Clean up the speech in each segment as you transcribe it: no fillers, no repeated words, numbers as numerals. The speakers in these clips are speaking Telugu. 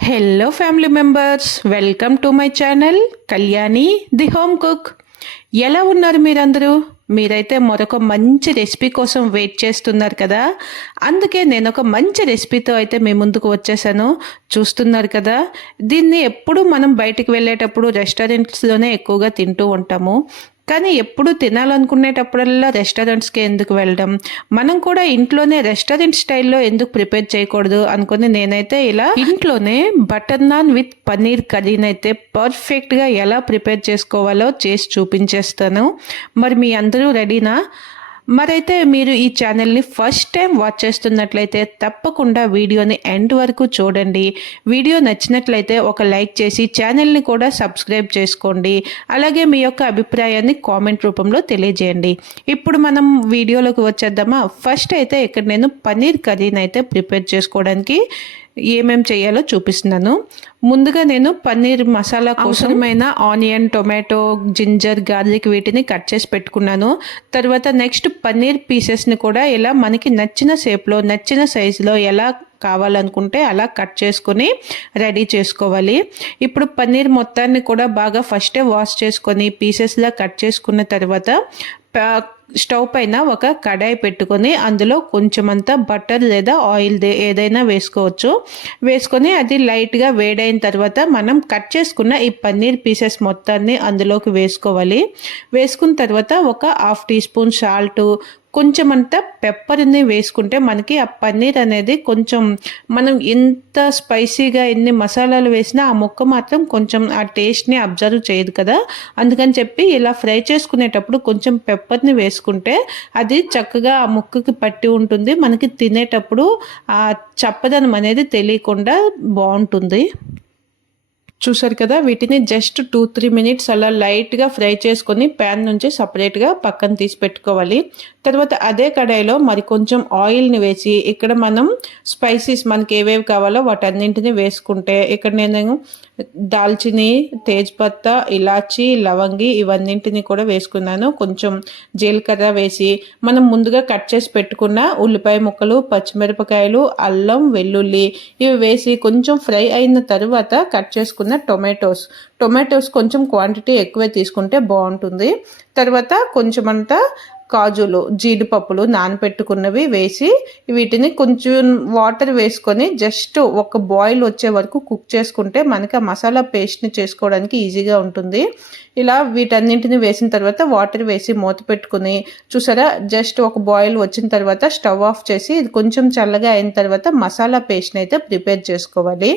Hello family members, welcome to my channel Kalyani the home cook. ఎలా ఉన్నారు మీరందరూ? మీరైతే మరొక మంచి రెసిపీ కోసం వెయిట్ చేస్తున్నారు కదా. అందుకే నేను ఒక మంచి రెసిపీతో అయితే మీ ముందుకు వచ్చేసాను. చూస్తున్నారు కదా, దీన్ని ఎప్పుడు మనం బయటికి వెళ్ళేటప్పుడు రెస్టారెంట్స్లోనే ఎక్కువగా తింటూ ఉంటాము. కానీ ఎప్పుడు తినాలనుకునేటప్పుడల్లా రెస్టారెంట్స్కి ఎందుకు వెళ్ళడం, మనం కూడా ఇంట్లోనే రెస్టారెంట్ స్టైల్లో ఎందుకు ప్రిపేర్ చేయకూడదు అనుకుని నేనైతే ఇలా ఇంట్లోనే బటర్ నాన్ విత్ పన్నీర్ కర్రీని అయితే పర్ఫెక్ట్గా ఎలా ప్రిపేర్ చేసుకోవాలో చేసి చూపించేస్తాను. మరి మీ అందరూ రెడీనా? మరైతే మీరు ఈ ఛానల్ని ఫస్ట్ టైం వాచ్ చేస్తున్నట్లయితే తప్పకుండా వీడియోని ఎండ్ వరకు చూడండి. వీడియో నచ్చినట్లయితే ఒక లైక్ చేసి ఛానల్ని కూడా సబ్స్క్రైబ్ చేసుకోండి. అలాగే మీ యొక్క అభిప్రాయాన్ని కామెంట్ రూపంలో తెలియజేయండి. ఇప్పుడు మనం వీడియోలోకి వచ్చేద్దామా. ఫస్ట్ అయితే ఇక్కడ నేను పన్నీర్ కర్రీని అయితే ప్రిపేర్ చేసుకోవడానికి ఏమేం చేయాలో చూపిస్తున్నాను. ముందుగా నేను పన్నీర్ మసాలా కోసమైన ఆనియన్, టొమాటో, జింజర్, గార్లిక్ వీటిని కట్ చేసి పెట్టుకున్నాను. తర్వాత నెక్స్ట్ పన్నీర్ పీసెస్ని కూడా ఇలా మనకి నచ్చిన షేప్లో, నచ్చిన సైజులో ఎలా కావాలనుకుంటే అలా కట్ చేసుకొని రెడీ చేసుకోవాలి. ఇప్పుడు పన్నీర్ మొత్తాన్ని కూడా బాగా ఫస్టే వాష్ చేసుకొని పీసెస్లా కట్ చేసుకున్న తర్వాత స్టవ్ పైన ఒక కడాయి పెట్టుకొని అందులో కొంచెమంతా బటర్ లేదా ఆయిల్ ఏదైనా వేసుకోవచ్చు. వేసుకొని అది లైట్గా వేడైన తర్వాత మనం కట్ చేసుకున్న ఈ పన్నీర్ పీసెస్ మొత్తాన్ని అందులోకి వేసుకోవాలి. వేసుకున్న తర్వాత ఒక 1/2 టీ స్పూన్ సాల్టు, కొంచెం అంతా పెప్పర్ని వేసుకుంటే మనకి ఆ పన్నీర్ అనేది కొంచెం, మనం ఎంత స్పైసీగా ఎన్ని మసాలాలు వేసినా ఆ ముక్క మాత్రం కొంచెం ఆ టేస్ట్ని అబ్జర్వ్ చేయదు కదా. అందుకని చెప్పి ఇలా ఫ్రై చేసుకునేటప్పుడు కొంచెం పెప్పర్ని వేసుకుంటే అది చక్కగా ఆ ముక్కకి పట్టి ఉంటుంది. మనకి తినేటప్పుడు ఆ చప్పదనం అనేది తెలియకుండా బాగుంటుంది. చూసారు కదా, వీటిని జస్ట్ 2-3 మినిట్స్ అలా లైట్గా ఫ్రై చేసుకొని ప్యాన్ నుంచి సపరేట్గా పక్కన తీసి పెట్టుకోవాలి. తర్వాత అదే కడాయిలో మరి కొంచెం ఆయిల్ని వేసి ఇక్కడ మనం స్పైసీస్ మనకి ఏవేవి కావాలో వాటన్నింటినీ వేసుకుంటే ఇక్కడ నేను దాల్చిని, తేజ్పత్తా, ఇలాచి, లవంగి ఇవన్నింటినీ కూడా వేసుకున్నాను. కొంచెం జీలకర్ర వేసి మనం ముందుగా కట్ చేసి పెట్టుకున్న ఉల్లిపాయ ముక్కలు, పచ్చిమిరపకాయలు, అల్లం, వెల్లుల్లి ఇవి వేసి కొంచెం ఫ్రై అయిన తర్వాత కట్ చేసుకున్న టొమాటోస్ కొంచెం క్వాంటిటీ ఎక్కువే తీసుకుంటే బాగుంటుంది. తర్వాత కొంచెం అంతా కాజులు, జీడిపప్పులు నానపెట్టుకున్నవి వేసి వీటిని కొంచెం వాటర్ వేసుకొని జస్ట్ ఒక బాయిల్ వచ్చే వరకు కుక్ చేసుకుంటే మనకి ఆ మసాలా పేస్ట్ని చేసుకోవడానికి ఈజీగా ఉంటుంది. ఇలా వీటన్నింటిని వేసిన తర్వాత వాటర్ వేసి మూత పెట్టుకుని, చూసారా, జస్ట్ ఒక బాయిల్ వచ్చిన తర్వాత స్టవ్ ఆఫ్ చేసి ఇది కొంచెం చల్లగా అయిన తర్వాత మసాలా పేస్ట్ని అయితే ప్రిపేర్ చేసుకోవాలి.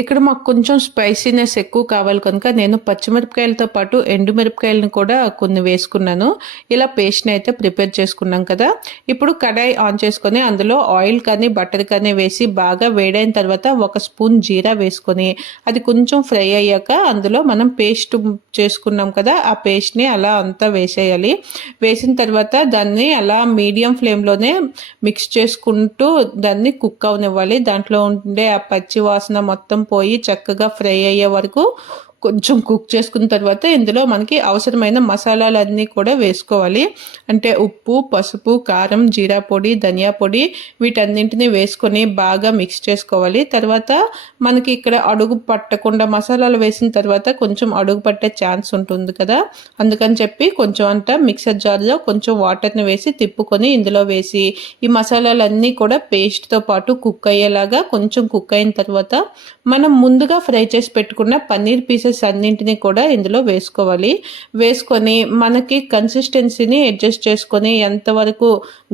ఇక్కడ మాకు కొంచెం స్పైసీనెస్ ఎక్కువ కావాలి కనుక నేను పచ్చిమిరపకాయలతో పాటు ఎండుమిరపకాయలను కూడా కొన్ని వేసుకున్నాను. ఇలా పేస్ట్ని అయితే ప్రిపేర్ చేసుకున్నాం కదా. ఇప్పుడు కడాయి ఆన్ చేసుకొని అందులో ఆయిల్ కానీ బటర్ కానీ వేసి బాగా వేడైన తర్వాత 1 స్పూన్ జీరా వేసుకొని అది కొంచెం ఫ్రై అయ్యాక అందులో మనం పేస్ట్ చేసుకున్నాం కదా, ఆ పేస్ట్ని అలా అంతా వేసేయాలి. వేసిన తర్వాత దాన్ని అలా మీడియం ఫ్లేమ్లోనే మిక్స్ చేసుకుంటూ దాన్ని కుక్ అవనివ్వాలి. దాంట్లో ఉండే ఆ పచ్చి వాసన మొత్తం పోయి చక్కగా ఫ్రై అయ్యే వరకు కొంచెం కుక్ చేసుకున్న తర్వాత ఇందులో మనకి అవసరమైన మసాలాలన్నీ కూడా వేసుకోవాలి. అంటే ఉప్పు, పసుపు, కారం, జీరా పొడి, ధనియా పొడి వీటన్నింటినీ వేసుకొని బాగా మిక్స్ చేసుకోవాలి. తర్వాత మనకి ఇక్కడ అడుగు పట్టకుండా మసాలాలు వేసిన తర్వాత కొంచెం అడుగు పట్టే ఛాన్స్ ఉంటుంది కదా. అందుకని చెప్పి కొంచెం అంతా మిక్సర్ జార్లో కొంచెం వాటర్ని వేసి తిప్పుకొని ఇందులో వేసి ఈ మసాలాలన్నీ కూడా పేస్ట్తో పాటు కుక్ అయ్యేలాగా కొంచెం కుక్ అయిన తర్వాత మనం ముందుగా ఫ్రై చేసి పెట్టుకున్న పన్నీర్ పీసెస్ అన్నింటినీ కూడా ఇందులో వేసుకోవాలి. వేసుకొని మనకి కన్సిస్టెన్సీని అడ్జస్ట్ చేసుకొని ఎంతవరకు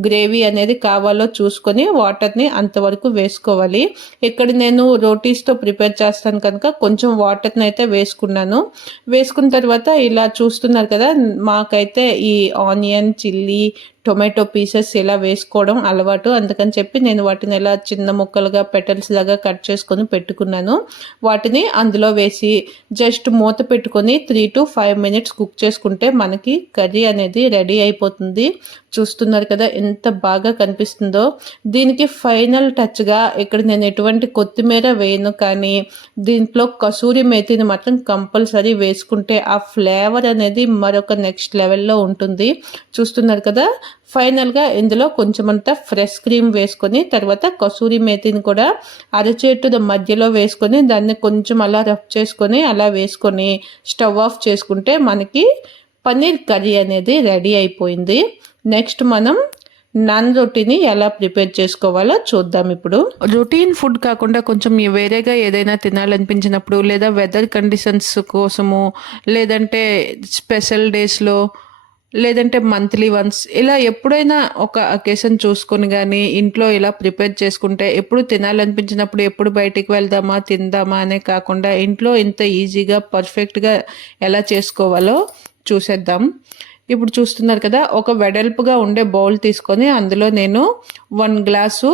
గ్రేవీ అనేది కావాలో చూసుకొని వాటర్ని అంతవరకు వేసుకోవాలి. ఇక్కడ నేను రోటీస్తో ప్రిపేర్ చేస్తాను కనుక కొంచెం వాటర్ని అయితే వేసుకున్నాను. వేసుకున్న తర్వాత ఇలా చూస్తున్నారు కదా, మాకైతే ఈ ఆనియన్, చిల్లీ, టొమాటో పీసెస్ ఇలా వేసుకోవడం అలవాటు. అందుకని చెప్పి నేను వాటిని ఇలా చిన్న ముక్కలుగా పెటల్స్ లాగా కట్ చేసుకొని పెట్టుకున్నాను. వాటిని అందులో వేసి జస్ట్ మూత పెట్టుకొని 3 to 5 మినిట్స్ కుక్ చేసుకుంటే మనకి కర్రీ అనేది రెడీ అయిపోతుంది. చూస్తున్నారు కదా ఎంత బాగా కనిపిస్తుందో. దీనికి ఫైనల్ టచ్గా ఇక్కడ నేను ఎటువంటి కొత్తిమీర వేయను, కానీ దీంట్లో కసూరి మేతిని మాత్రం కంపల్సరీ వేసుకుంటే ఆ ఫ్లేవర్ అనేది మరొక నెక్స్ట్ లెవెల్లో ఉంటుంది. చూస్తున్నారు కదా, ఫైనల్గా ఇందులో కొంచెమంతా ఫ్రెష్ క్రీమ్ వేసుకొని తర్వాత కసూరి మేతిని కూడా అరచేతుల మధ్యలో వేసుకొని దాన్ని కొంచెం అలా రఫ్ చేసుకొని అలా వేసుకొని స్టవ్ ఆఫ్ చేసుకుంటే మనకి పన్నీర్ కర్రీ అనేది రెడీ అయిపోయింది. నెక్స్ట్ మనం నాన్ రొటీని ఎలా ప్రిపేర్ చేసుకోవాలో చూద్దాం. ఇప్పుడు రొటీన్ ఫుడ్ కాకుండా కొంచెం వేరేగా ఏదైనా తినాలనిపించినప్పుడు లేదా వెదర్ కండిషన్స్ కోసము లేదంటే స్పెషల్ డేస్లో లేదంటే మంత్లీ వన్స్ ఇలా ఎప్పుడైనా ఒక అకేషన్ చూసుకొని కానీ ఇంట్లో ఇలా ప్రిపేర్ చేసుకుంటే ఎప్పుడు తినాలనిపించినప్పుడు ఎప్పుడు బయటికి వెళ్దామా తిందామా అనే కాకుండా ఇంట్లో ఇంత ఈజీగా పర్ఫెక్ట్గా ఎలా చేసుకోవాలో చూసేద్దాం. ఇప్పుడు చూస్తున్నారు కదా, ఒక వెడల్పుగా ఉండే బౌల్ తీసుకొని అందులో నేను 1 గ్లాసు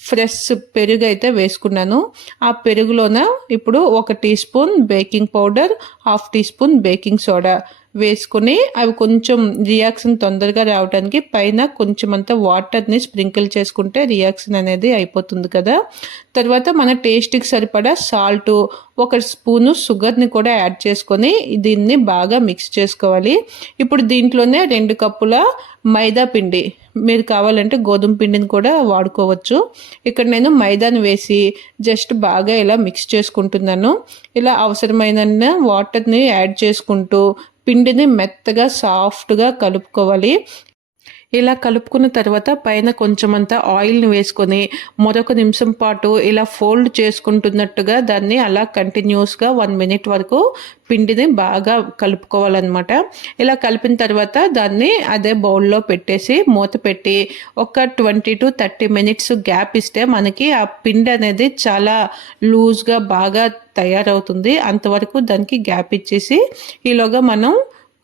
ఫ్రెష్ పెరుగు అయితే వేసుకున్నాను. ఆ పెరుగులోన ఇప్పుడు 1 teaspoon baking powder, 1/2 teaspoon baking soda వేసుకొని అవి కొంచెం రియాక్షన్ తొందరగా రావడానికి పైన కొంచెం అంతా వాటర్ని స్ప్రింకిల్ చేసుకుంటే రియాక్షన్ అనేది అయిపోతుంది కదా. తర్వాత మన టేస్ట్కి సరిపడా సాల్ట్, 1 స్పూను షుగర్ని కూడా యాడ్ చేసుకొని దీన్ని బాగా మిక్స్ చేసుకోవాలి. ఇప్పుడు దీంట్లోనే 2 కప్పుల మైదా పిండి, మీరు కావాలంటే గోధుమ పిండిని కూడా వాడుకోవచ్చు. ఇక్కడ నేను మైదాని వేసి జస్ట్ బాగా ఇలా మిక్స్ చేసుకుంటున్నాను. ఇలా అవసరమైన వాటర్ని యాడ్ చేసుకుంటూ పిండిని మెత్తగా సాఫ్ట్గా కలుపుకోవాలి. ఇలా కలుపుకున్న తర్వాత పైన కొంచెమంతా ఆయిల్ని వేసుకొని మరొక నిమిషం పాటు ఇలా ఫోల్డ్ చేసుకుంటున్నట్టుగా దాన్ని అలా కంటిన్యూస్గా 1 మినిట్ వరకు పిండిని బాగా కలుపుకోవాలన్నమాట. ఇలా కలిపిన తర్వాత దాన్ని అదే బౌల్లో పెట్టేసి మూత పెట్టి ఒక 20 to 30 మినిట్స్ గ్యాప్ ఇస్తే మనకి ఆ పిండి అనేది చాలా లూజ్గా బాగా తయారవుతుంది. అంతవరకు దానికి గ్యాప్ ఇచ్చేసి ఈలోగా మనం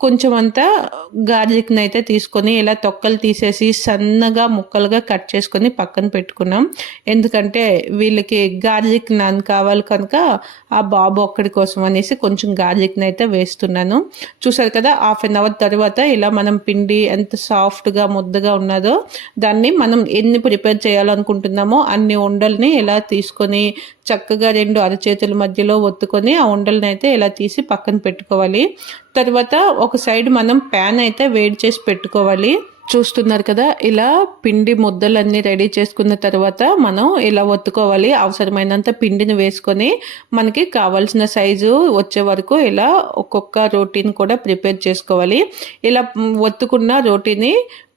కొంచెం అంతా గార్లిక్ని అయితే తీసుకొని ఇలా తొక్కలు తీసేసి సన్నగా ముక్కలుగా కట్ చేసుకొని పక్కన పెట్టుకున్నాం. ఎందుకంటే వీళ్ళకి గార్లిక్ నాన్ కావాలి కనుక ఆ బాబు ఒక్కడి కోసం అనేసి కొంచెం గార్లిక్ని అయితే వేస్తున్నాను. చూసారు కదా, 1/2 అవర్ తర్వాత ఇలా మనం పిండి ఎంత సాఫ్ట్గా ముద్దగా ఉన్నదో దాన్ని మనం ఎన్ని ప్రిపేర్ చేయాలనుకుంటున్నామో అన్ని ఉండల్ని ఇలా తీసుకొని చక్కగా 2 అరచేతుల మధ్యలో ఒత్తుకొని ఆ ఉండల్ని అయితే ఇలా తీసి పక్కన పెట్టుకోవాలి. తర్వాత ఒక సైడ్ మనం ప్యాన్ అయితే వేడి చేసి పెట్టుకోవాలి. చూస్తున్నారు కదా, ఇలా పిండి ముద్దలన్నీ రెడీ చేసుకున్న తర్వాత మనం ఇలా ఒత్తుకోవాలి. అవసరమైనంత పిండిని వేసుకొని మనకి కావాల్సిన సైజు వచ్చే వరకు ఇలా ఒక్కొక్క రోటీని కూడా ప్రిపేర్ చేసుకోవాలి. ఇలా ఒత్తుకున్న రోటీని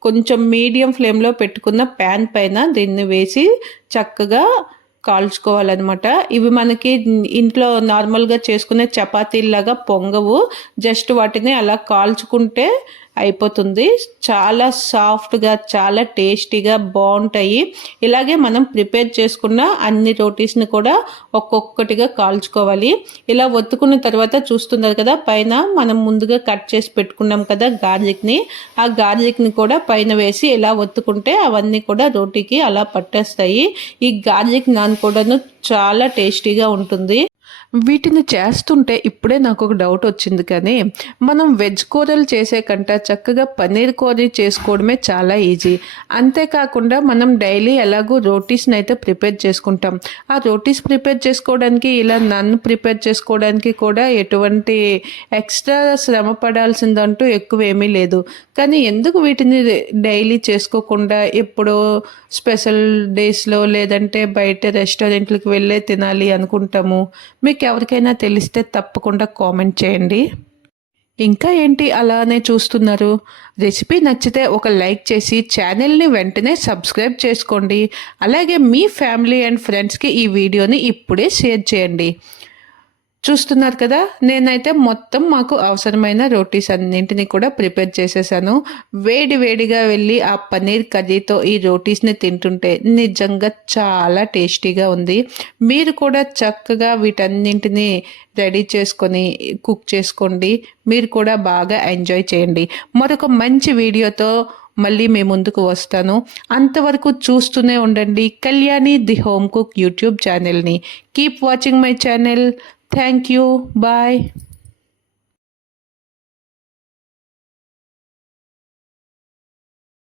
కొంచెం మీడియం ఫ్లేమ్లో పెట్టుకున్న ప్యాన్ పైన దీన్ని వేసి చక్కగా కాల్చుకోవాలన్నమాట. ఇవి మనకి ఇంట్లో నార్మల్గా చేసుకునే చపాతీలాగా పొంగవు, జస్ట్ వాటిని అలా కాల్చుకుంటే అయిపోతుంది. చాలా సాఫ్ట్గా చాలా టేస్టీగా బాగుంటాయి. ఇలాగే మనం ప్రిపేర్ చేసుకున్న అన్ని రోటీస్ని కూడా ఒక్కొక్కటిగా కాల్చుకోవాలి. ఇలా ఒత్తుకున్న తర్వాత చూస్తున్నారు కదా, పైన మనం ముందుగా కట్ చేసి పెట్టుకున్నాం కదా గార్లిక్ని, ఆ గార్లిక్ని కూడా పైన వేసి ఇలా ఒత్తుకుంటే అవన్నీ కూడా రోటీకి అలా పట్టేస్తాయి. ఈ గార్లిక్ నాన్ కూడాను చాలా టేస్టీగా ఉంటుంది. వీటిని చేస్తుంటే ఇప్పుడే నాకు ఒక డౌట్ వచ్చింది, కానీ మనం వెజ్ కూరలు చేసే కంటే చక్కగా పన్నీర్ కూర చేసుకోవడమే చాలా ఈజీ. అంతేకాకుండా మనం డైలీ ఎలాగో రోటీస్ని అయితే ప్రిపేర్ చేసుకుంటాం. ఆ రోటీస్ ప్రిపేర్ చేసుకోవడానికి ఇలా నన్ను ప్రిపేర్ చేసుకోవడానికి కూడా ఎటువంటి ఎక్స్ట్రా శ్రమ పడాల్సిందంటూ ఎక్కువ ఏమీ లేదు. కానీ ఎందుకు వీటిని డైలీ చేసుకోకుండా ఎప్పుడో స్పెషల్ డేస్లో లేదంటే బయట రెస్టారెంట్లకు వెళ్ళే తినాలి అనుకుంటాము? మీకు ఎవరికైనా తెలిస్తే తప్పకుండా కామెంట్ చేయండి. ఇంకా ఏంటి అలానే చూస్తున్నారు? రెసిపీ నచ్చితే ఒక లైక్ చేసి ఛానల్ని వెంటనే సబ్స్క్రైబ్ చేసుకోండి. అలాగే మీ ఫ్యామిలీ అండ్ ఫ్రెండ్స్కి ఈ వీడియోని ఇప్పుడే షేర్ చేయండి. చూస్తున్నారు కదా, నేనైతే మొత్తం మాకు అవసరమైన రోటీస్ అన్నింటినీ కూడా ప్రిపేర్ చేసేసాను. వేడి వేడిగా వెళ్ళి ఆ పన్నీర్ కర్రీతో ఈ రోటీస్ని తింటుంటే నిజంగా చాలా టేస్టీగా ఉంది. మీరు కూడా చక్కగా వీటన్నింటినీ రెడీ చేసుకొని కుక్ చేసుకోండి. మీరు కూడా బాగా ఎంజాయ్ చేయండి. మరొక మంచి వీడియోతో మళ్ళీ మీ ముందుకు వస్తాను. అంతవరకు చూస్తూనే ఉండండి Kalyani the home cook YouTube ఛానల్ని. Keep watching my channel. Thank you. Bye.